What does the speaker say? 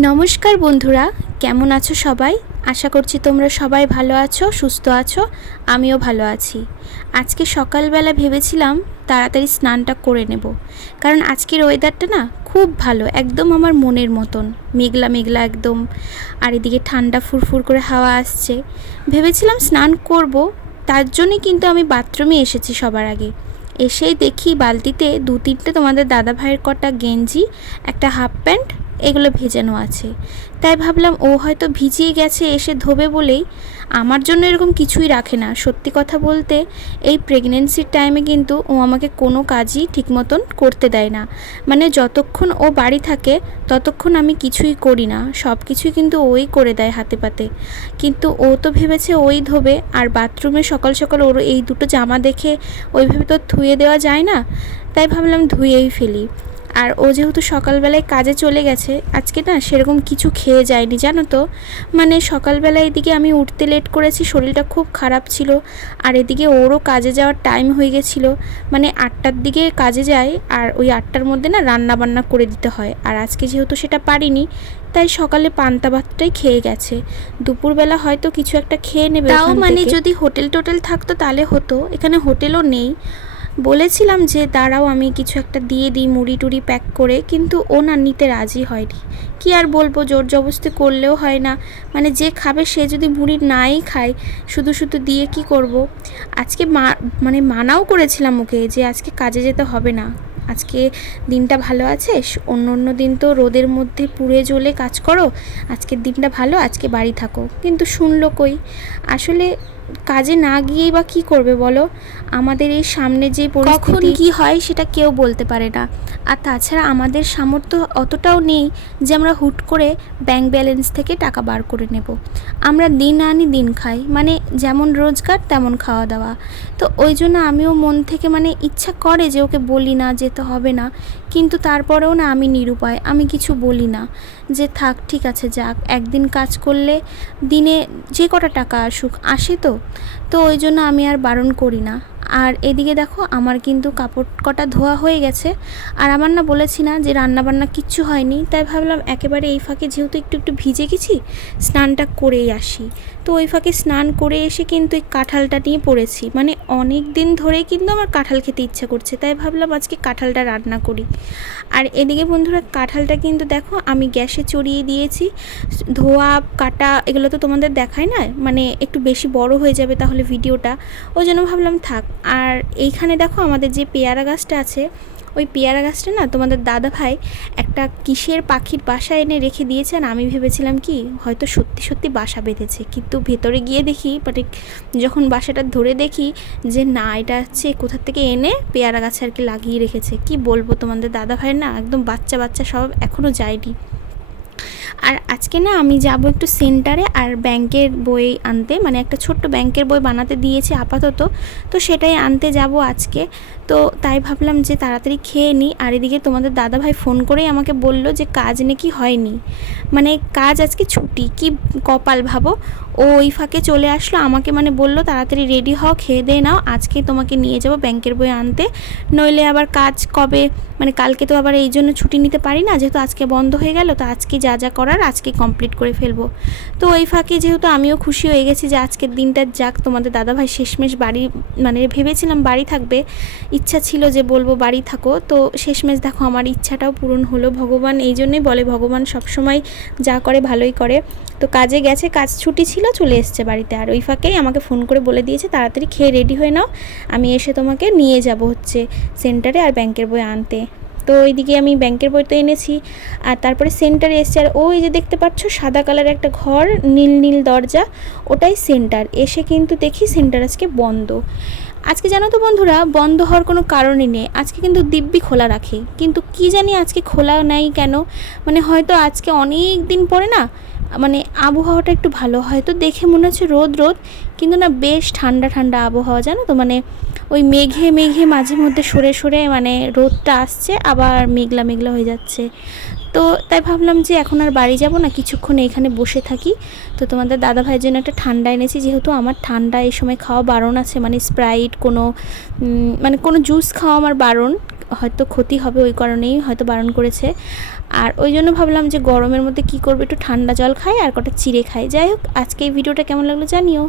নমস্কার বন্ধুরা, কেমন আছো সবাই? আশা করছি তোমরা সবাই ভালো আছো, সুস্থ আছো। আমিও ভালো আছি। আজকে সকালবেলা ভেবেছিলাম তাড়াতাড়ি স্নানটা করে নেব, কারণ আজকের ওয়েদারটা না খুব ভালো, একদম আমার মনের মতন, মেঘলা মেঘলা একদম। আর এদিকে ঠান্ডা ফুরফুর করে হাওয়া আসছে। ভেবেছিলাম স্নান করব, তার জন্যই কিন্তু আমি বাথরুমে এসেছি সবার আগে। এসেই দেখি বালতিতে 2-3টে তোমাদের দাদা ভাইয়ের কটা গেঞ্জি, একটা হাফ প্যান্ট, এগুলো ভেজানো আছে। তাই ভাবলাম ও হয়তো ভিজিয়ে গেছে এসে ধোবে বলেই। আমার জন্য এরকম কিছুই রাখে না। সত্যি কথা বলতে এই প্রেগনেন্সির টাইমে কিন্তু ও আমাকে কোনো কাজই ঠিক মতন করতে দেয় না। মানে যতক্ষণ ও বাড়ি থাকে ততক্ষণ আমি কিছুই করি না, সব কিছুই কিন্তু ওই করে দেয় হাতে পাতে। কিন্তু ও তো ভেবেছে ওই ধোবে, আর বাথরুমে সকাল সকাল ওর এই দুটো জামা দেখে ওইভাবে তো ধুয়ে দেওয়া যায় না। তাই ভাবলাম ধুয়েই ফেলি। আর ও যেহেতু সকালবেলায় কাজে চলে গেছে, আজকে না সেরকম কিছু খেয়ে যায়নি জানো তো। মানে সকালবেলায় এদিকে আমি উঠতে লেট করেছি, শরীরটা খুব খারাপ ছিল। আর এদিকে ওরও কাজে যাওয়ার টাইম হয়ে গেছিলো। মানে 8টার দিকে কাজে যায়, আর ওই 8টার মধ্যে না রান্না বান্না করে দিতে হয়। আর আজকে যেহেতু সেটা পারিনি, তাই সকালে পান্তা ভাতটাই খেয়ে গেছে। দুপুরবেলা হয়তো কিছু একটা খেয়ে নেবে, তাও মানে যদি হোটেল টোটেল থাকতো তাহলে হতো। এখানে হোটেলও নেই। বলেছিলাম যে দাঁড়াও আমি কিছু একটা দিয়ে দিই মুড়ি টুড়ি প্যাক করে, কিন্তু ও না নিতে রাজি হয়নি। কি আর বলবো, জোর জবরদস্তি করলেও হয় না। মানে যে খাবে সে যদি মুড়ি নাই খায়, শুধু শুধু দিয়ে কি করব। আজকে মানে মানাও করেছিলাম ওকে যে আজকে কাজে যেতে হবে না, আজকে দিনটা ভালো আছে, অন্য অন্য দিন তো রোদের মধ্যে পুড়ে জ্বলে কাজ করো, আজকের দিনটা ভালো, আজকে বাড়ি থাকো। কিন্তু শুনলো কই। আসলে কাজে না গিয়েই বা কী করবে বলো। আমাদের এই সামনে যে পরিস্থিতি কী হয় সেটা কেউ বলতে পারে না। আর তাছাড়া আমাদের সামর্থ্য অতটাও নেই যে আমরা হুট করে ব্যাংক ব্যালেন্স থেকে টাকা বার করে নেব। আমরা দিন আনি দিন খাই, মানে যেমন রোজগার তেমন খাওয়া দাওয়া। তো ওই জন্য আমিও মন থেকে মানে ইচ্ছা করে যে ওকে বলি না, যেতে হবে না। কিন্তু তারপরেও না আমি নিরুপায়, আমি কিছু বলি না, যে থাক ঠিক আছে যাক, একদিন কাজ করলে দিনে যে কটা টাকা আসুক, আসে তো। তো ওই জন্য আমি আর বারণ করি না। আর এদিকে দেখো আমার কিন্তু কাপড় কটা ধোয়া হয়ে গেছে। আর আমার না বলেছি না যে রান্নাবান্না কিচ্ছু হয়নি, তাই ভাবলাম একেবারে এই ফাঁকে যেহেতু একটু একটু ভিজে গেছি, স্নানটা করেই আসি। তো ওই ফাঁকে স্নান করে এসে কিন্তু এই কাঁঠালটা নিয়ে পড়েছি। মানে অনেক দিন ধরে কিন্তু আমার কাঁঠাল খেতে ইচ্ছা করছে, তাই ভাবলাম আজকে কাঁঠালটা রান্না করি। আর এদিকে বন্ধুরা কাঁঠালটা কিন্তু দেখো আমি গ্যাসে চড়িয়ে দিয়েছি। ধোয়া কাটা এগুলো তো তোমাদের দেখায় না, মানে একটু বেশি বড় হয়ে যাবে তাহলে ভিডিওটা, ওই জন্য ভাবলাম থাক। আর এইখানে দেখো আমাদের যে পেয়ারা গাছটা আছে, ওই পেয়ারা গাছটা না তোমাদের দাদা ভাই একটা কিসের পাখির বাসা এনে রেখে দিয়েছে। আর আমি ভেবেছিলাম কি হয়তো সত্যি সত্যি বাসা বেঁধেছে, কিন্তু ভেতরে গিয়ে দেখি মানে যখন বাসাটা ধরে দেখি যে না, এটা হচ্ছে কোথা থেকে এনে পেয়ারা গাছে আর কি লাগিয়ে রেখেছে। কি বলবো, তোমাদের দাদা ভাইয়ের না একদম বাচ্চা বাচ্চা সব, এখনও যায়নি। আর আজকে না আমি যাব একটু সেন্টারে আর ব্যাংকের বই আনতে, মানে একটা ছোট্ট ব্যাংকের বই বানাতে দিয়েছি আপাতত, তো সেটাই আনতে যাব আজকে। তো তাই ভাবলাম যে তাড়াতাড়ি খেয়ে নিই। আর এদিকে তোমাদের দাদাভাই ফোন করেই আমাকে বলল যে কাজ নাকি হয়নি, মানে কাজ আজকে ছুটি। কি কপাল ভাবো। ও ওই ফাঁকে চলে আসলো, আমাকে মানে বলল তাড়াতাড়ি রেডি হও, খেয়ে দিয়ে নাও, আজকে তোমাকে নিয়ে যাব ব্যাংকের বই আনতে। নইলে আবার কাজ কবে, মানে কালকে তো আবার এই জন্য ছুটি নিতে পারি না, যেহেতু আজকে বন্ধ হয়ে গেল, তো আজকে যা যা করার আজকে কমপ্লিট করে ফেলবো। তো ওই ফাঁকে যেহেতু আমিও খুশি হয়ে গেছি যে আজকের দিনটা যাক, তোমাদের দাদাভাই শেষমেশ বাড়ি, মানে ভেবেছিলাম বাড়ি থাকবে, ইচ্ছা ছিল যে বলবো বাড়ি থাকো, তো শেষমেশ দেখো আমার ইচ্ছাটাও পূরণ হলো। ভগবান এই জন্যই বলে ভগবান সবসময় যা করে ভালোই করে। তো কাজে গেছে, কাজ ছুটি ছিল, চলে এসছে বাড়িতে। আর ওই ফাঁকেই আমাকে ফোন করে বলে দিয়েছে তাড়াতাড়ি খেয়ে রেডি হয়ে নাও, আমি এসে তোমাকে নিয়ে যাব হচ্ছে সেন্টারে আর ব্যাংকের বই আনতে। তো ওইদিকে আমি ব্যাংকের বই তো এনেছি, আর তারপরে সেন্টারে এসেছি। আর ওই যে দেখতে পাচ্ছ সাদা কালারের একটা ঘর, নীল নীল দরজা, ওটাই সেন্টার। এসে কিন্তু দেখি সেন্টার আজকে বন্ধ। আজকে জানো তো বন্ধুরা, বন্ধ হওয়ার কোনো কারণই নেই, আজকে কিন্তু দিব্যি খোলা রাখে, কিন্তু কি জানি আজকে খোলা নাই কেন। মানে হয়তো আজকে অনেক দিন পরে না, মানে আবহাওয়াটা একটু ভালো, হয়তো দেখে মনে হচ্ছে রোদ রোদ, কিন্তু না বেশ ঠান্ডা ঠান্ডা আবহাওয়া জানো তো। মানে ওই মেঘে মেঘে মাঝে মধ্যে সরে সরে মানে রোদটা আসছে, আবার মেঘলা মেঘলা হয়ে যাচ্ছে। তো তাই ভাবলাম যে এখন আর বাড়ি যাব না, কিছুক্ষণ এখানে বসে থাকি। তো তোমাদের দাদা ভাইয়ের জন্য একটা ঠান্ডা এনেছি, যেহেতু আমার ঠান্ডা এই সময় খাওয়া বারণ আছে, মানে স্প্রাইট কোনো মানে কোনো জুস খাওয়া আমার বারণ, হয়তো ক্ষতি হবে ওই কারণেই হয়তো বারণ করেছে। আর ওই জন্য ভাবলাম যে গরমের মধ্যে কি করবো, একটু ঠান্ডা জল খাই আর কটা চিড়ে খাই। যাই হোক, আজকে এই ভিডিওটা কেমন লাগলো জানিও।